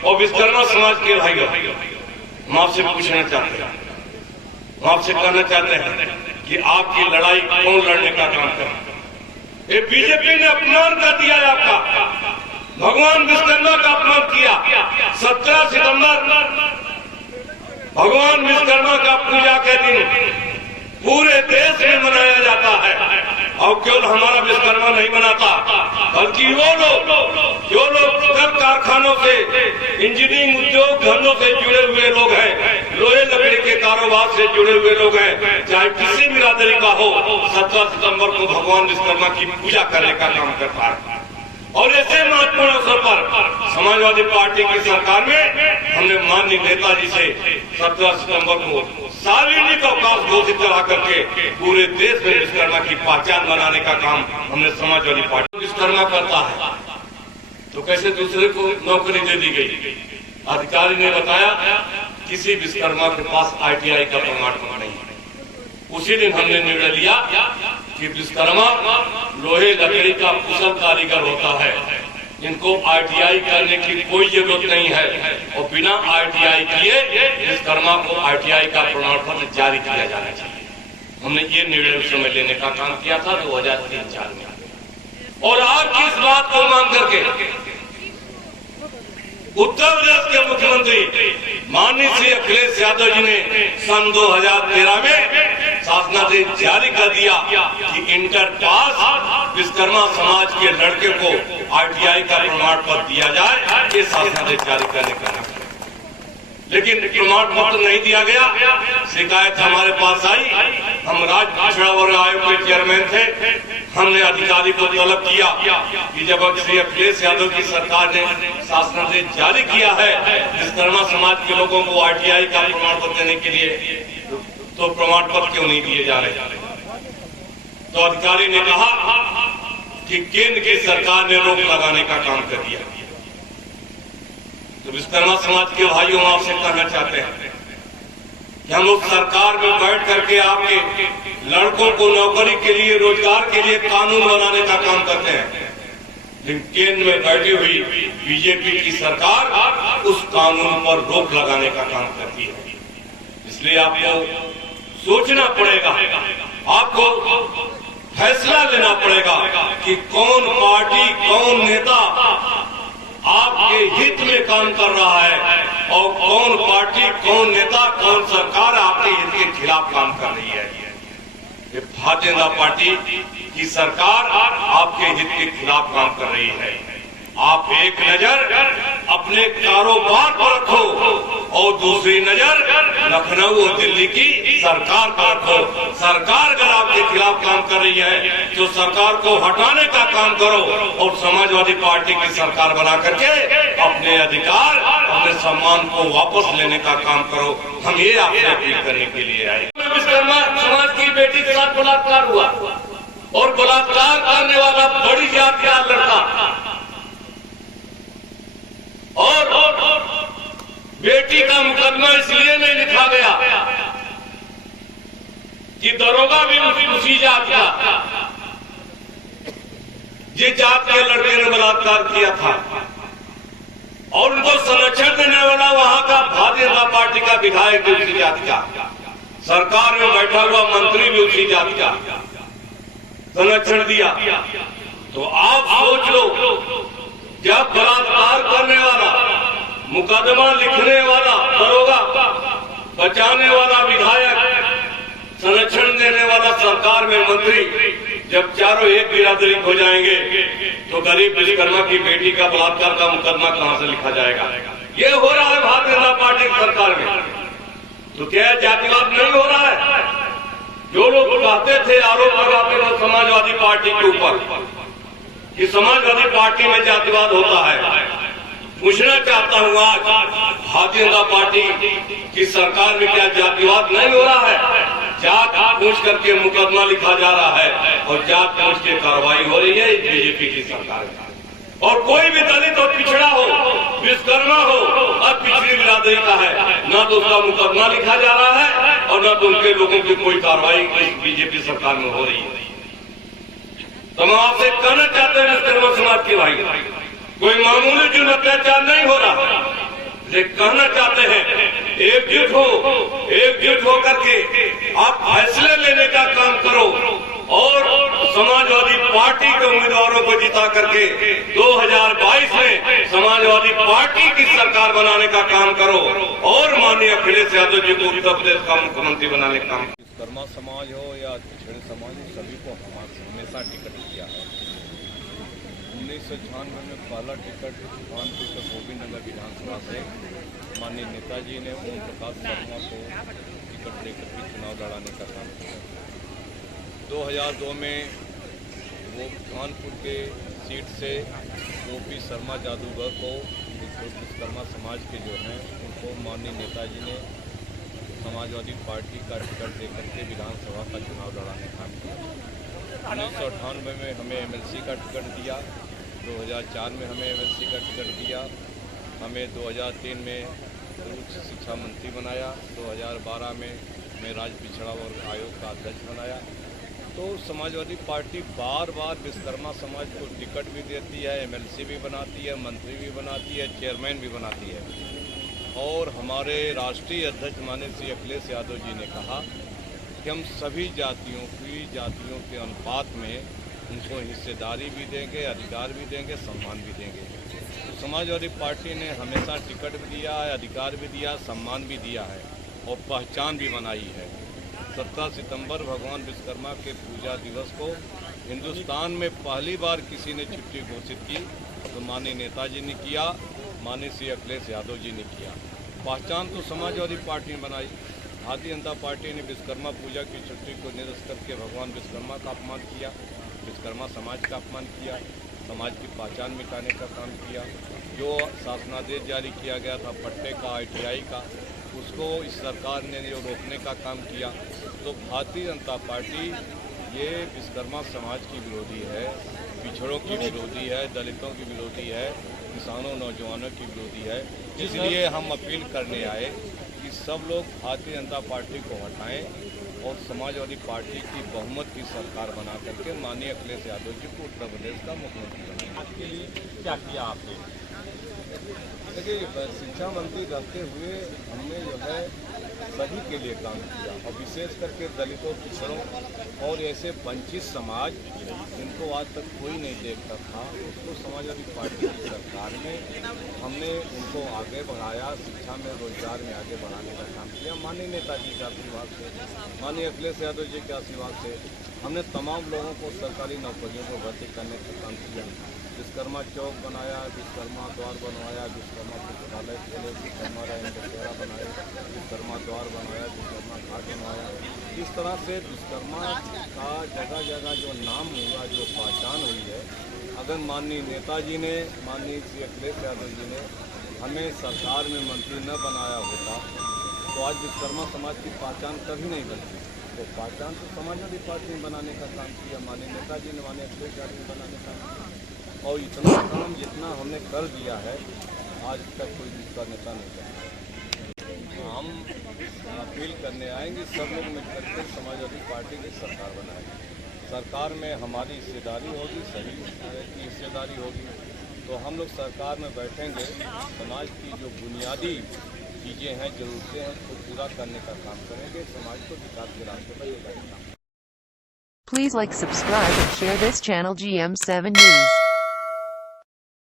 और विश्वकर्मा समाज के भाइयों, हम आपसे पूछना चाहते हैं, हम आपसे कहना चाहते हैं कि आपकी लड़ाई कौन लड़ने का काम करे? ये बीजेपी ने अपमान कर दिया है आपका, भगवान विश्वकर्मा का अपमान किया। 17 सितंबर भगवान विश्वकर्मा का पूजा के दिन पूरे देश में मनाया जाता है, और केवल हमारा विश्वकर्मा नहीं मनाता, बल्कि वो लोग जो लोग कल कारखानों से, इंजीनियरिंग उद्योग धंधों से जुड़े हुए लोग हैं, लोहे लकड़ी के कारोबार से जुड़े हुए लोग हैं, चाहे किसी बिरादरी का हो, 17 सितंबर को भगवान विश्वकर्मा की पूजा करने का काम करता है। और ऐसे महत्वपूर्ण अवसर पर समाजवादी पार्टी की सरकार में हमने माननीय नेताजी से 17 सितंबर को सार्वजनिक अवकाश घोषित करा करके पूरे देश में विश्वकर्मा की पहचान बनाने का काम हमने समाजवादी पार्टी विश्वकर्मा करता है, तो कैसे दूसरे को नौकरी दे दी गई? अधिकारी ने बताया किसी विश्वकर्मा के पास ITI का प्रमाण पत्र नहीं है। उसी दिन हमने निर्णय लिया कि विश्वकर्मा लोहे लकड़ी का कुशल कारीगर होता है, इनको ITI करने की कोई जरूरत नहीं है, और बिना ITI किए विश्वकर्मा को ITI का प्रमाण पत्र जारी किया जाना चाहिए। हमने ये निर्णय उस समय लेने का काम किया था 2003-04 में, और आज की इस बात को मान करके उत्तर प्रदेश के मुख्यमंत्री माननीय श्री अखिलेश यादव जी ने सन 2013 में शासनादेश जारी कर दिया कि इंटर पास विश्वकर्मा समाज के लड़के को ITI का प्रमाण पत्र दिया जाए, ये शासनादेश जारी करने का। लेकिन प्रमाण पत्र नहीं दिया गया, शिकायत हमारे पास आई। हम राज्य पिछड़ा वर्ग आयोग के चेयरमैन थे, हमने अधिकारी को तलब किया कि जब श्री अखिलेश यादव की सरकार ने शासनादेश जारी किया है विश्वकर्मा समाज के लोगों को ITI का प्रमाण पत्र देने के लिए, तो प्रमाण पत्र क्यों नहीं दिए जा रहे? तो अधिकारी ने कहा कि केंद्र की सरकार ने रोक लगाने का काम कर दिया। तो विश्वकर्मा समाज के भाइयों, आपसे कहना चाहते हैं कि हम लोग सरकार में बैठ करके आपके लड़कों को नौकरी के लिए, रोजगार के लिए कानून बनाने का काम करते हैं, लेकिन केंद्र में बैठी हुई बीजेपी की सरकार उस कानून पर रोक लगाने का काम करती है। इसलिए आपको सोचना पड़ेगा, आपको फैसला लेना पड़ेगा कि कौन पार्टी, कौन नेता आपके हित में काम कर रहा है, और कौन पार्टी, कौन नेता, कौन सरकार आपके हित के खिलाफ काम कर रही है। ये भारतीय जनता पार्टी की सरकार आपके हित के खिलाफ काम कर रही है। आप एक नजर अपने कारोबार पर रखो और दूसरी नजर लखनऊ और दिल्ली की सरकार पर रखो। सरकार अगर आपके खिलाफ काम कर रही है तो सरकार को हटाने का काम करो, और समाजवादी पार्टी की सरकार बना करके अपने अधिकार, अपने सम्मान को वापस लेने का काम करो। हम ये आपसे अपील करने के लिए आए। विश्वकर्मा समाज की बेटी के साथ बलात्कार हुआ, और बलात्कार करने वाला बड़ी जात का लड़का, और बेटी का मुकदमा इसलिए नहीं लिखा गया कि दरोगा भी उसी जात का, जिस जात के लड़के ने बलात्कार किया था, और उनको संरक्षण देने वाला वहां का भारतीय जनता पार्टी का विधायक भी उसी जात का, सरकार में बैठा हुआ मंत्री भी उसी जात का, संरक्षण दिया। तो आप सोच लो, जब बलात्कार करने वाला, मुकदमा लिखने वाला दरोगा, बचाने वाला विधायक, संरक्षण देने वाला सरकार में मंत्री, जब चारों एक बिरादरी हो जाएंगे तो गरीब विश्वकर्मा की बेटी का बलात्कार का मुकदमा कहां से लिखा जाएगा? ये हो रहा है भारतीय जनता पार्टी की सरकार में। तो क्या जातिवाद नहीं हो रहा है? जो लोग कहते थे, आरोप लगाते थे समाजवादी पार्टी के ऊपर कि समाजवादी पार्टी में जातिवाद होता है, पूछना चाहता हूँ आज भारतीय जनता पार्टी की सरकार में क्या जातिवाद नहीं हो रहा है? जात पूछ करके मुकदमा लिखा जा रहा है और जात पूछ के कार्रवाई हो रही है बीजेपी की सरकार में। और कोई भी दलित हो, पिछड़ा हो, विश्वकर्मा हो और पिछड़ी बिरादरी का है, न तो उसका मुकदमा लिखा जा रहा है और न तो उनके लोगों की कोई कार्रवाई बीजेपी सरकार में हो रही है। तो हम आपसे कहना चाहते हैं विश्वकर्मा समाज के भाई, कोई मामूली जुर्म अत्याचार नहीं हो रहा, लेकिन कहना चाहते हैं एकजुट हो करके आप फैसले लेने का काम करो और समाजवादी पार्टी के उम्मीदवारों को जिता करके 2022 में समाजवादी पार्टी की सरकार बनाने का काम करो और माननीय अखिलेश यादव जी को उत्तर प्रदेश का मुख्यमंत्री बनाने का काम। विश्वकर्मा समाज हो या पिछड़े समाज हो, सभी को हमेशा टिकट दिया है। 1996 में पहला टिकट कानपुर के गोविंद नगर विधानसभा से माननीय नेताजी ने ओम प्रकाश शर्मा को टिकट देकर के चुनाव लड़ाने का काम किया। 2002 में वो कानपुर के सीट से गोपी शर्मा जादूगर को विश्वकर्मा समाज के जो हैं उनको माननीय नेताजी ने समाजवादी पार्टी का टिकट देकर के विधानसभा का चुनाव लड़ाने का काम किया। 1998 में हमें एमएलसी का टिकट दिया, 2004 में हमें एमएलसी का टिकट दिया, हमें 2003 में उच्च शिक्षा मंत्री बनाया, 2012 में हमें राज्य पिछड़ा वर्ग आयोग का अध्यक्ष बनाया। तो समाजवादी पार्टी बार बार विश्वकर्मा समाज को टिकट भी देती है, एमएलसी भी बनाती है, मंत्री भी बनाती है, चेयरमैन भी बनाती है। और हमारे राष्ट्रीय अध्यक्ष माननीय श्री अखिलेश यादव जी ने कहा कि हम सभी जातियों के अनुपात में उनको हिस्सेदारी भी देंगे, अधिकार भी देंगे, सम्मान भी देंगे। तो समाजवादी पार्टी ने हमेशा टिकट भी दिया है, अधिकार भी दिया, सम्मान भी दिया है और पहचान भी बनाई है। 17 सितंबर भगवान विश्वकर्मा के पूजा दिवस को हिंदुस्तान में पहली बार किसी ने छुट्टी घोषित की तो माननीय नेताजी ने किया, माननीय श्री अखिलेश यादव जी ने किया। पहचान तो समाजवादी पार्टी ने बनाई। भारतीय जनता पार्टी ने विश्वकर्मा पूजा की छुट्टी को निरस्त करके भगवान विश्वकर्मा का अपमान किया, विश्वकर्मा समाज का अपमान किया, समाज की पहचान मिटाने का काम किया। जो शासनादेश जारी किया गया था पट्टे का, ITI का, उसको इस सरकार ने जो रोकने का काम किया। तो भारतीय जनता पार्टी ये विश्वकर्मा समाज की विरोधी है, पिछड़ों की विरोधी है, दलितों की विरोधी है, किसानों नौजवानों की विरोधी है। इसलिए हम अपील करने आए कि सब लोग भारतीय जनता पार्टी को हटाएं और समाजवादी पार्टी की बहुमत की सरकार बना करके माननीय अखिलेश यादव जी को उत्तर प्रदेश का मुख्यमंत्री बनाएं। आपके लिए क्या किया आपने? देखिए, शिक्षा मंत्री रहते हुए हमने जो है सभी के लिए काम किया और विशेष करके दलितों, पिछड़ों और ऐसे वंचित समाज जिनको आज तक कोई नहीं देखता था, उसको समाजवादी पार्टी की सरकार में हमने उनको आगे बढ़ाया, शिक्षा में, रोजगार में आगे बढ़ाने का काम किया। माननीय नेताजी के आशीर्वाद से, माननीय अखिलेश यादव जी के आशीर्वाद से हमने तमाम लोगों को सरकारी नौकरियों को भर्ती करने का काम किया। विश्वकर्मा चौक बनाया, विश्वकर्मा द्वार बनवाया, विश्वकर्मा पुस्तकालय खोले, विश्वकर्मा बसेरा बनाया, विश्वकर्मा द्वार बनवाया, विश्वकर्मा घाट बनवाया। इस तरह से विश्वकर्मा का जगह जगह जो नाम हुआ, जो पहचान हुई है, अगर माननीय नेताजी ने, माननीय श्री अखिलेश यादव जी ने हमें सरकार में मंत्री न बनाया होता तो आज विश्वकर्मा समाज की पहचान कभी नहीं बनती। तो पहचान तो समाजवादी पार्टी ने बनाने का काम किया, माननीय नेताजी ने, माननीय अखिलेश यादव ने बनाने का काम किया। और इतना काम जितना हमने कर दिया है आज तक कोई दूसरा नेता नहीं किया। हम अपील करने आएंगे सब लोग मिलकर के समाजवादी पार्टी की सरकार बनाएंगे। सरकार में हमारी हिस्सेदारी होगी, सभी की हिस्सेदारी होगी। तो हम लोग सरकार में बैठेंगे, समाज की जो बुनियादी चीज़ें हैं, ज़रूरतें हैं, उसको पूरा करने का काम करेंगे, समाज को विकास के रास्ते पर ले जाएंगे। Please like, subscribe and share this channel GM7 News.